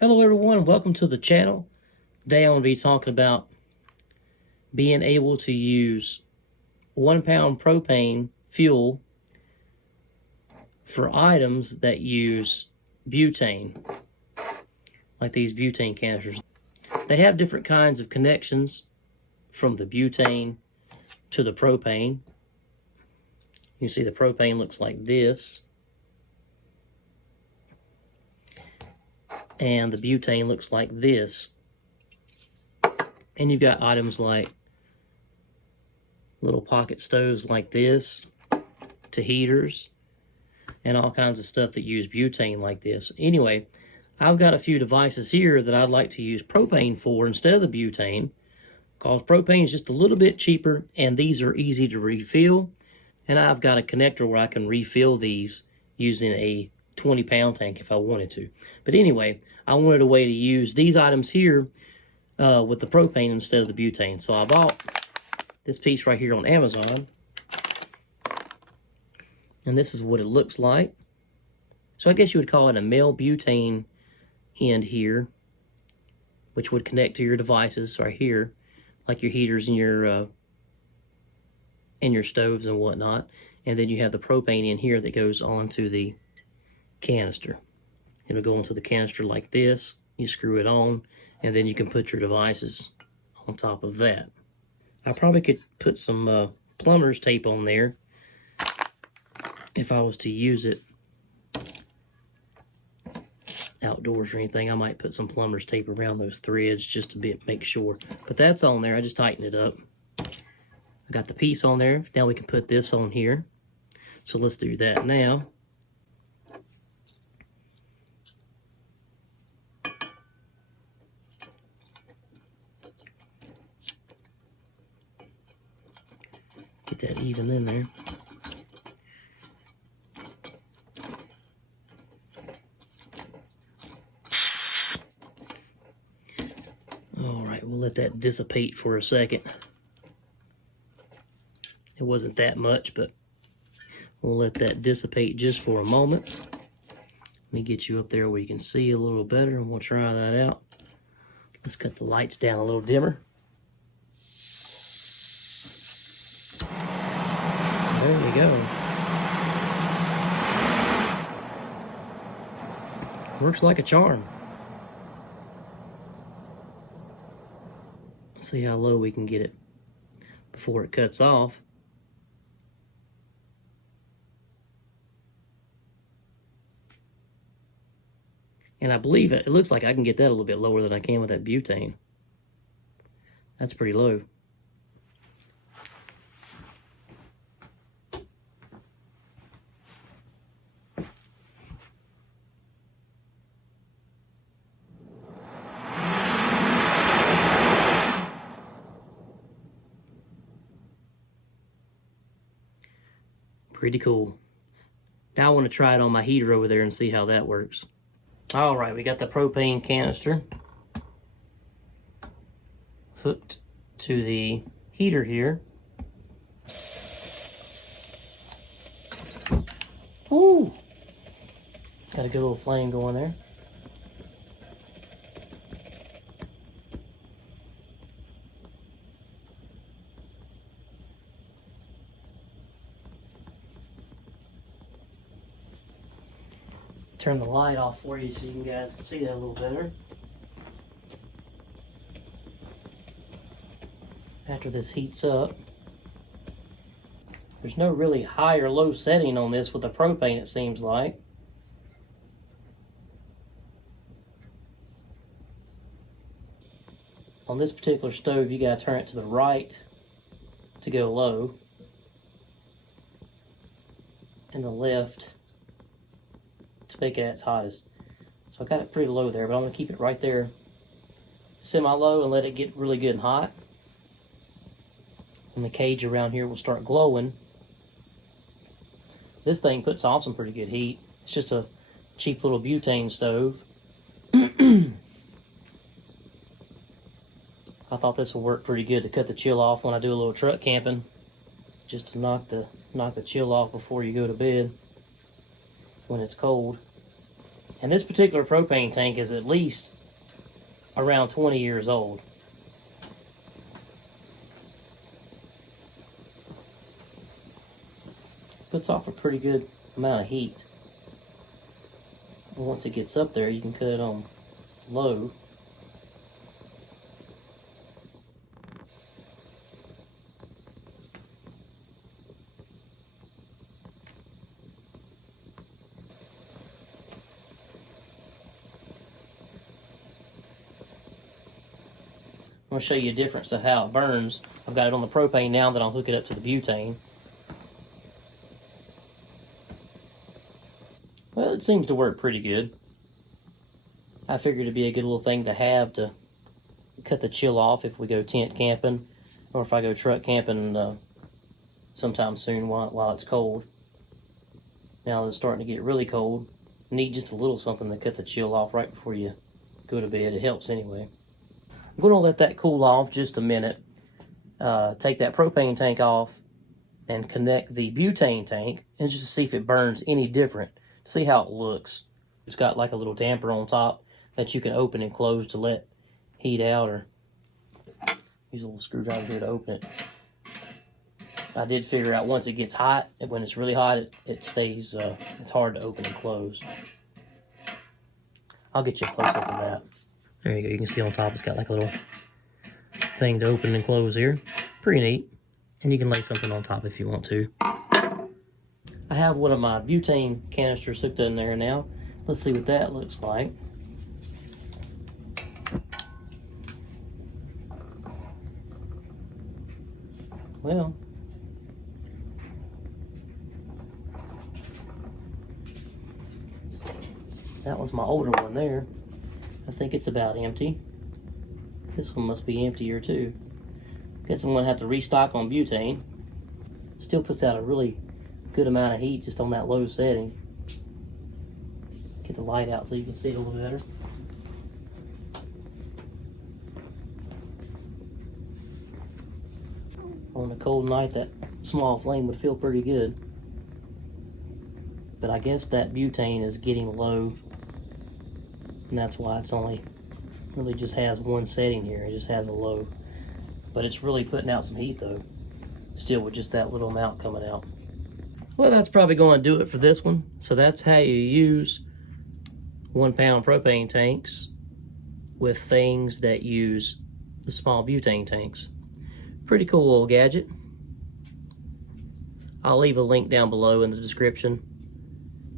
Hello everyone, welcome to the channel. Today I'm going to be talking about being able to use 1 pound propane fuel for items that use butane, like these butane canisters. They have different kinds of connections from the butane to the propane. You see the propane looks like this, and the butane looks like this. And you've got items like little pocket stoves like this, to heaters, and all kinds of stuff that use butane like this. Anyway, I've got a few devices here that I'd like to use propane for instead of the butane, because propane is just a little bit cheaper and these are easy to refill. And I've got a connector where I can refill these using a 20-pound tank if I wanted to. But anyway, I wanted a way to use these items here with the propane instead of the butane. So I bought this piece right here on Amazon. And this is what it looks like. So I guess you would call it a male butane end here, which would connect to your devices right here, like your heaters and your stoves and whatnot. And then you have the propane in here that goes onto the canister. It'll go into the canister like this. You screw it on, and then you can put your devices on top of that. I probably could put some plumber's tape on there if I was to use it outdoors or anything. I might put some plumber's tape around those threads just to make sure. But that's on there. I just tighten it up. I got the piece on there. Now we can put this on here. So let's do that now. Get that even in there. All right, we'll let that dissipate for a second. It wasn't that much, but we'll let that dissipate just for a moment. Let me get you up there where you can see a little better, and we'll try that out. Let's cut the lights down a little dimmer. There we go. Works like a charm. Let's see how low we can get it before it cuts off. And I believe it looks like I can get that a little bit lower than I can with that butane. That's pretty low. Pretty cool. Now I want to try it on my heater over there and see how that works. All right, we got the propane canister hooked to the heater here. Ooh, got a good little flame going there. Turn the light off for you so you guys can see that a little better. After this heats up, there's no really high or low setting on this with the propane, it seems like. On this particular stove, you gotta turn it to the right to go low, and the left to make it at its hottest. So I got it pretty low there, but I'm gonna keep it right there semi-low and let it get really good and hot. And the cage around here will start glowing. This thing puts on some pretty good heat. It's just a cheap little butane stove. I thought this would work pretty good to cut the chill off when I do a little truck camping, just to knock the chill off before you go to bed when it's cold. And this particular propane tank is at least around 20 years old. Puts off a pretty good amount of heat. And once it gets up there, you can cut it on low. I'm going to show you a difference of how it burns. I've got it on the propane now, then I'll hook it up to the butane. Well, it seems to work pretty good. I figured it'd be a good little thing to have to cut the chill off if we go tent camping, or if I go truck camping sometime soon while it's cold. Now that it's starting to get really cold, you need just a little something to cut the chill off right before you go to bed. It helps anyway. I'm going to let that cool off just a minute. Take that propane tank off and connect the butane tank, and just to see if it burns any different. See how it looks. It's got like a little damper on top that you can open and close to let heat out, or use a little screwdriver here to open it. I did figure out once it gets hot, when it's really hot, it stays, it's hard to open and close. I'll get you a close up of that. There you go, you can see on top it's got like a little thing to open and close here. Pretty neat. And you can lay something on top if you want to. I have one of my butane canisters hooked in there now. Let's see what that looks like. Well, that was my older one there. I think it's about empty. This one must be emptier too. Guess I'm gonna have to restock on butane. Still puts out a really good amount of heat just on that low setting. Get the light out so you can see it a little better. On a cold night, that small flame would feel pretty good. But I guess that butane is getting low, and that's why it's only really just has one setting here. It just has a low. But it's really putting out some heat though, still with just that little amount coming out. Well, that's probably going to do it for this one. So that's how you use 1 pound propane tanks with things that use the small butane tanks. Pretty cool little gadget. I'll leave a link down below in the description.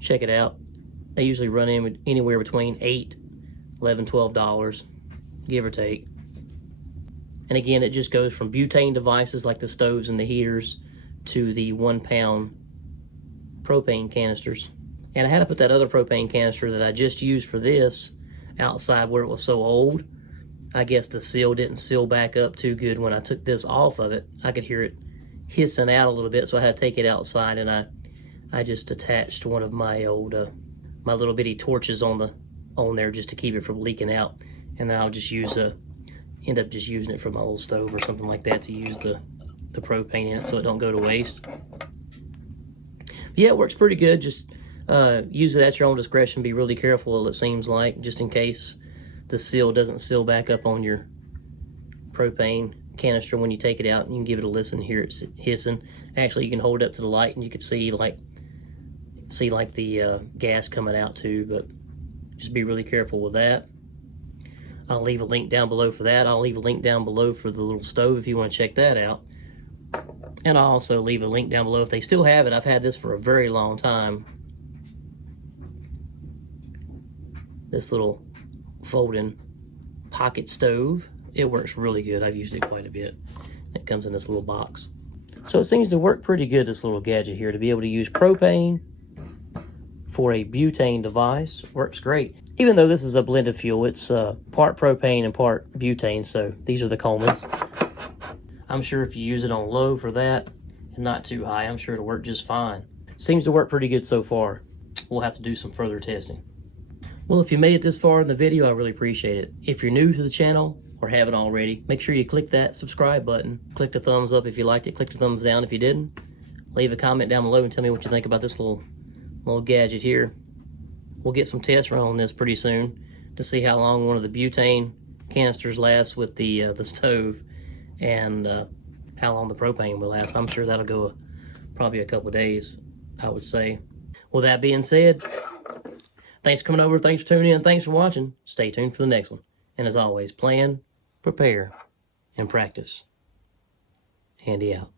Check it out. They usually run in anywhere between $8, $11, $12, give or take. And again, it just goes from butane devices like the stoves and the heaters to the 1 pound propane canisters. And I had to put that other propane canister that I just used for this outside where it was so old. I guess the seal didn't seal back up too good when I took this off of it. I could hear it hissing out a little bit, so I had to take it outside, and I just attached one of my old my little bitty torches on there just to keep it from leaking out. And then I'll just end up just using it for my little stove or something like that to use the propane in it so it don't go to waste. Yeah, it works pretty good. Just use it at your own discretion. Be really careful, it seems like, just in case the seal doesn't seal back up on your propane canister when you take it out. And you can give it a listen, hear it hissing. Actually, you can hold it up to the light and you can see like the gas coming out too, but just be really careful with that. I'll leave a link down below for that. I'll leave a link down below for the little stove if you want to check that out. And I'll also leave a link down below if they still have it. I've had this for a very long time. This little folding pocket stove. It works really good. I've used it quite a bit. It comes in this little box. So it seems to work pretty good, this little gadget here, to be able to use propane for a butane device. Works great. Even though this is a blended fuel, it's part propane and part butane, so these are the Colemans. I'm sure if you use it on low for that and not too high, I'm sure it'll work just fine. Seems to work pretty good so far. We'll have to do some further testing. Well, if you made it this far in the video, I really appreciate it. If you're new to the channel or haven't already, make sure you click that subscribe button. Click the thumbs up if you liked it. Click the thumbs down if you didn't. Leave a comment down below and tell me what you think about this little gadget here. we'll get some tests run on this pretty soon to see how long one of the butane canisters lasts with the stove, and how long the propane will last. I'm sure that'll go probably a couple of days, I would say. With that being said, thanks for coming over, thanks for tuning in, thanks for watching. Stay tuned for the next one. And as always, plan, prepare, and practice. Handy out.